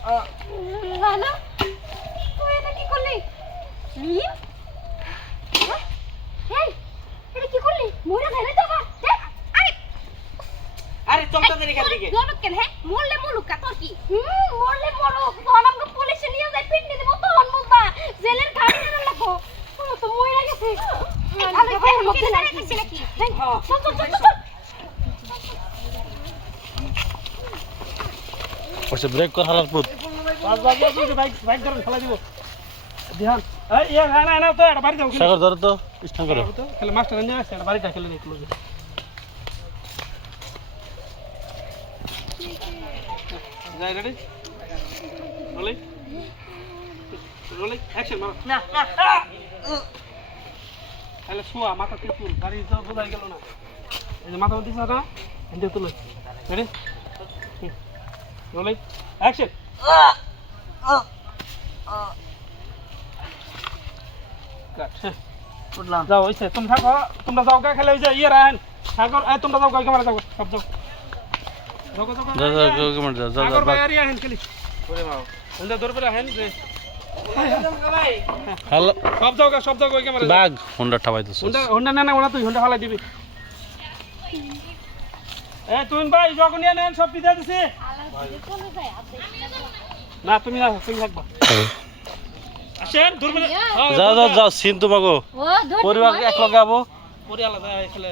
রানা তুই এটা কি করলি? লিম হ্যাঁ? এই এটা কি করলি? মরে গেলে তো দেখ। আরে আরে চলতে দেরি এখান থেকে। লড়ক কেন হ্যাঁ মরলে মরুক কা তোর কি? হুম মরলে মরুক। তখন আমাকে পুলিশে নিয়ে যায় পিটনি দেবো তখন বুঝবা জেলের লাগবো তো মরে গেছে। লাগছে নাকি চল চল চল। চল বসে ব্রেক কর হালার পুত। পাঁচ বাজে আসি বাইক বাইক ধরেন খেলা দিব ধ্যান এই ইয়া না না তো এটা বাড়ি যাও সাগর, ধরো তো স্টান করো। খেলে মাস্টার নিয়ে আসছে এটা বাড়িটা খেলে দেখল যাই রেডি রোলিং রোলিং অ্যাকশন মারো না না তাহলে শোয়া মাথা থেকে তুল গাড়ি তো বোঝাই গেল না মাথা তুলে রেডি উঠলাম যাও তুমি থাকো তোমরা যাও গা খেলে যে ইয়ে রাখেন সাগর এই তোমরা যাও গা ক্যামেরা যাও সব যাও যাও যাও ইয়ে খেলি ওন্দা দরবে রাখেন যে হ্যালো সব যাও গা সব যাও গা ক্যামেরা বাঘ হোন্ডা ঠাবাই তো হোন্ডা হোন্ডা না না ওনা তুই হোন্ডা ফালাই দিবি এ তুই ভাই যখন নেন সব পিজা দিছি। না তুমি না তুমি থাকবা। আসেন দূর বেলা যাও যাও যাও সিন তোমাকে। পরিবার এক লগে আবো। পরে আলাদা খেলে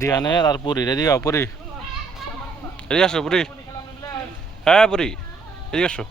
দিয়ানের আর পুরি রেডি গাও পুরি। এদিকে আসো পুরি। হ্যাঁ পুরি। এদিকে আসো।